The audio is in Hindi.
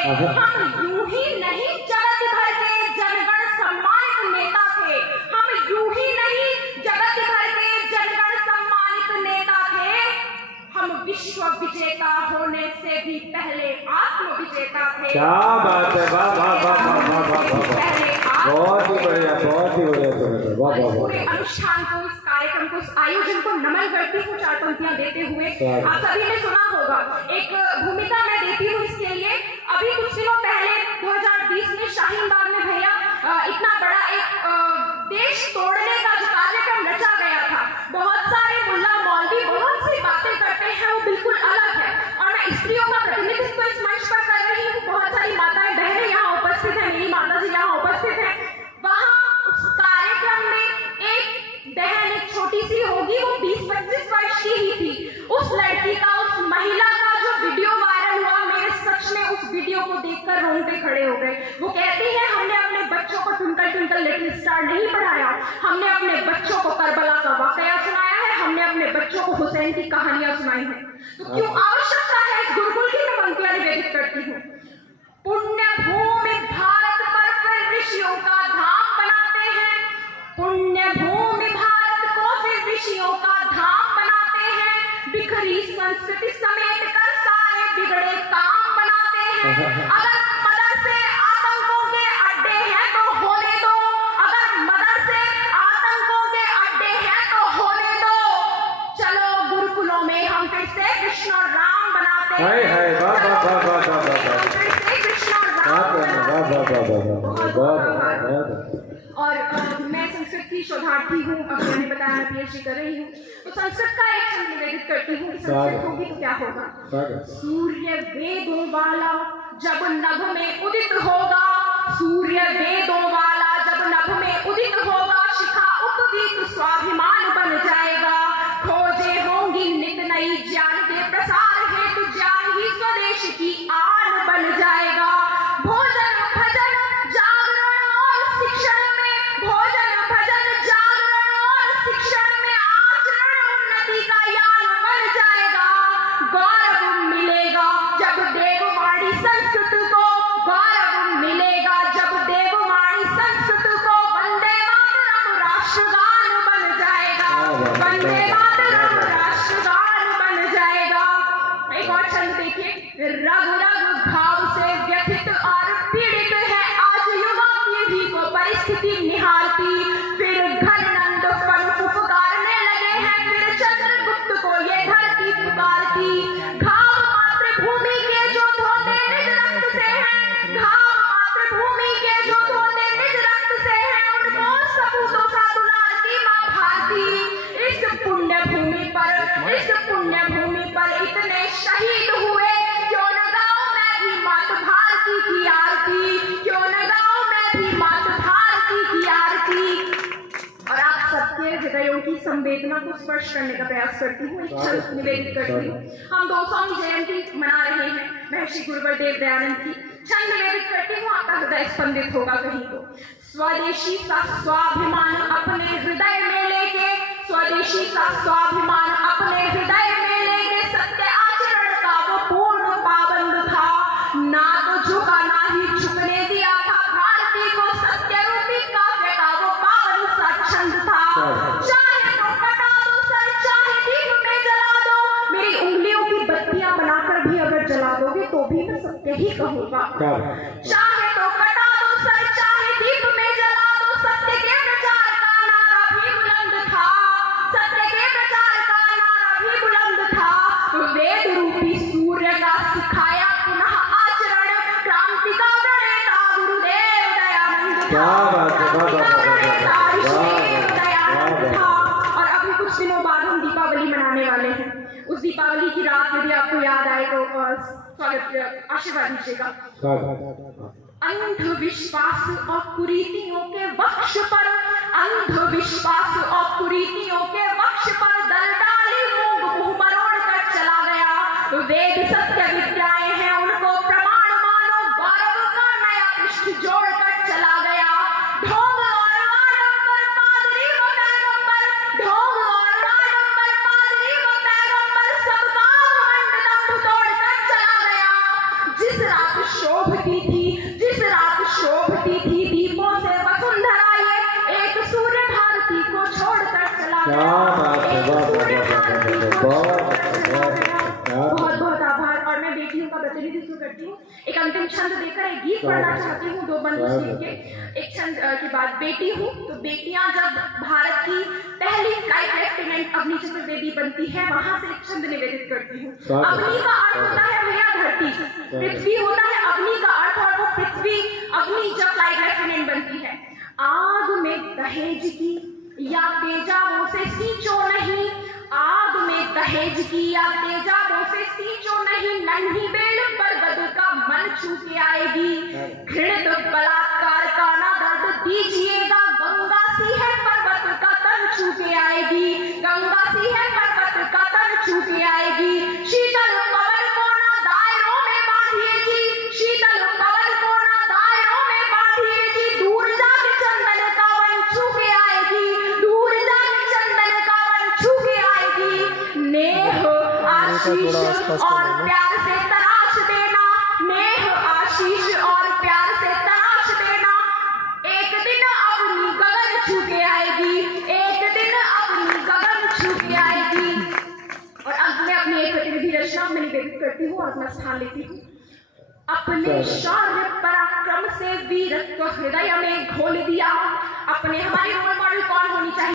हम यूं ही नहीं जगत भर के जनगण सम्मानित नेता थे। हम यूं ही नहीं जगत भर के जनगण सम्मानित नेता थे। हम विश्व विजेता होने से भी पहले आत्म विजेता थे। क्या बात है, वाह वाह वाह वाह वाह वाह वाह, बहुत ही बढ़िया, बहुत ही बढ़िया, वाह वाह वाह। पूरे अनुष्ठान को, इस कार्यक्रम को, इस आयोजन को नमन करती हूँ चार पंक्तियां देते हुए। आप सभी ने सुना होगा, एक भूमिका मैं देती हूँ इसके लिए। अभी कुछ दिनों पहले 2020 में शाहीन बाग में भैया इतना बड़ा एक देश तोड़ने का जो कार्यक्रम रचा गया था, बहुत सारे मुल्ला मौलवी बहुत सी बातें करते हैं, वो बिल्कुल अलग है। और मैं स्त्रियों का प्रतिनिधित्व इस मंच पर कर रही हूँ। बहुत सारी माताएं बहनें यहाँ उपस्थित हैं, मेरी माता जी यहाँ उपस्थित हैं। वहाँ उस कार्यक्रम में एक बहन, एक छोटी सी होगी, वो 20-25 वर्ष की ही थी। उस लड़की का, उस महिला का जो वीडियो वायरल हुआ, मेरे सच में उस वीडियो को देखकर रोंगटे खड़े हो गए। वो कहती है, हमने अपने बच्चों को ट्विंकल ट्विंकल लिटिल स्टार नहीं पढ़ाया, हमने अपने बच्चों को करबला का वाकया सुनाया है, हमने अपने बच्चों को हुसैन की कहानियां सुनाई हैं। तो क्यों आवश्यकता है इस गुरुकुल की? मैं पंक्तियां निवेदित करती हूँ। पुण्य भूमि भारत पर फिर ऋषियों का धाम बनाते हैं। पुण्य भूमि भारत को फिर ऋषियों का धाम बनाते हैं। बिखरी संस्कृति समेट कर सारे बिगड़े काम बनाते हैं। अगर मदरसे आतंकों के अड्डे हैं तो होने दो, अगर मदरसे आतंकों के अड्डे हैं तो होने दो। चलो गुरुकुलों में हम फिर से कृष्ण और राम बनाते हैं। और मैं संस्कृत की शोधार्थी हूँ, अब मैंने बताया मैं पीएचडी कर रही हूँ। तो संस्कृत का एक छंद निवेदित करती हूँ कि संस्कृत होगी तो क्या होगा। सूर्य वेदों वाला जब नभ में उदित होगा, सूर्य वेदों वाला जब नभ में उदित होगा, शिखा उपवीत स्वाभिमान बन जाएगा। खोजे होंगी नित नई ज्ञान के प्रसार हेतु, ज्ञान ही स्वदेश की आन बन जाएगा। भोजन भजन जागरण और शिक्षण में, भोजन भजन जागरण और शिक्षण में आचरण उन्नति का यान बन जाएगा। गौरव मिलेगा जब देववाणी संस्कृत को, गौरव मिलेगा जब देववाणी संस्कृत को। वंदे मातरम राष्ट्रगान बन जाएगा, वंदे मातरम राष्ट्रगान बन जाएगा। एक और छंद देखिए। रग रग घाव से व्यथित और पीड़ित है आज युवा पीढ़ी को परिस्थिति निहारती। फिर घननंद फन पुकारने लगे हैं, फिर चंद्रगुप्त को ये धरती पुकारती। घाव मातृभूमि के जो धोते निज रक्त से हैं, घाव मातृभूमि के जो धोते निज रक्त से हैं, उनको सपूतों सा दुलारती माँ भारती। इस पुण्य भूमि पर, इस पुण्य भूमि पर इतने शहीद हुए, क्यों न गाऊं मैं भी मात भारती की आरती, क्यों न गाऊं मैं भी मात भारती की आरती। और आप सबके हृदयों की संवेदना को स्पर्श करने का प्रयास करती हूँ, एक छंद निवेदित करती हूँ। हम 200वीं जयंती मना रहे हैं महर्षि गुरुवर देव दयानंद की। छंद निवेदित करती हूँ, आपका हृदय स्पंदित होगा कहीं तो। स्वदेशी का स्वाभिमान अपने हृदय में लेके, स्वदेशी का स्वाभिमान अपने हृदय में लेके, सत्य आचरण का वो पूर्ण पाबंद था। ना तो झुका ना ही झुकने दिया था भारती को, सत्य रूपी काव्य का वो पावन सा छंद था। चाहे तो कटा दो सर, चाहे दीप में जला दो, मेरी उंगलियों की बत्तियां बनाकर भी अगर जला दोगे तो भी मैं सत्य ही कहूंगा। चाहे तो कटा दो सर, चाहे दीप में जला दो, सत्य के प्रचार का नारा भी बुलंद था, सत्य के प्रचार का नारा भी बुलंद था। वेद रूपी सूर्य का सिखाया पुनः आचरण, क्रांति का प्रणेता गुरुदेव दयानंद था। और अभी कुछ दिनों बाद हम दीपावली मनाने वाले हैं। उस दीपावली की रात यदि आपको याद आए तो स्वागत आशीर्वाद दीजिएगा। अंधविश्वास और कुरीतियों के वक्ष पर, अंधविश्वास और कुरीतियों के वक्ष पर दल डाली मूंग मुंह मरोड़ कर चला गया। वेद सत्य विद्याएं हैं, उनको प्रमाण मानो, गौरव का नया पृष्ठ जोड़ कर चला गया। ढोंग और आडंबर पादरी व पैगंबर, ढोंग और आडंबर पादरी व पैगंबर, सबका घमंड दंभ तोड़ कर चला गया। जिस रात शोभ क्या बात है, वाह, वाह, वाह, वाह, वाह, बहुत बहुत आभार। और मैं बेटियों का प्रतिनिधित्व करती हूँ। एक अंतिम छंद देकर एक गीत पढ़ना चाहती हूँ, दो बंधु मिल के। एक छंद के बाद बेटी हूँ तो बेटियां जब भारत की पहली फ्लाइट लेफ्टिनेंट अग्नि चतुर्वेदी बनती है, वहां से एक छंद निवेदित करती हूँ। अग्नि का अर्थ होता है भैया धरती, पृथ्वी होता है अग्नि का अर्थ, और वो पृथ्वी अग्नि जब फ्लाइट लेफ्टिनेंट बनती है। आग में दहेज की या तेजाबों से सींचो नहीं, आग में दहेज की या तेजाबों से सींचो नहीं, नन्ही बेल बरगद का मन छू के आएगी। घृणित बलात्कार का ना दर्द दीजिएगा, गंगा सी है पर्वत का तन छू के आएगी, गंगा सी है पर्वत का तन छू के आएगी। शीतल पवन को ना दायरों में बांधिए जी, शीतल पवन को ना दायरों में बांधिए जी, दूर जाके चंदन का वन छू के आएगी, दूर जाके चंदन का वन छू के आएगी। नेह आशीष और प्यार से तराश देना, नेह आशीष और प्यार से तराश देना, एक दिन अपनी गगन छू के आएगी, एक दिन अपनी गगन छू के आएगी। और अब मैं अपनी एक प्रतिनिधि रचना में निवेदित करती हूँ और अपना स्थान लेती हूँ। अपने शौर्य पराक्रम से वीरत्व हृदय में घोल दिया। अपने हमारे रोल मॉडल कौन होनी चाहिए?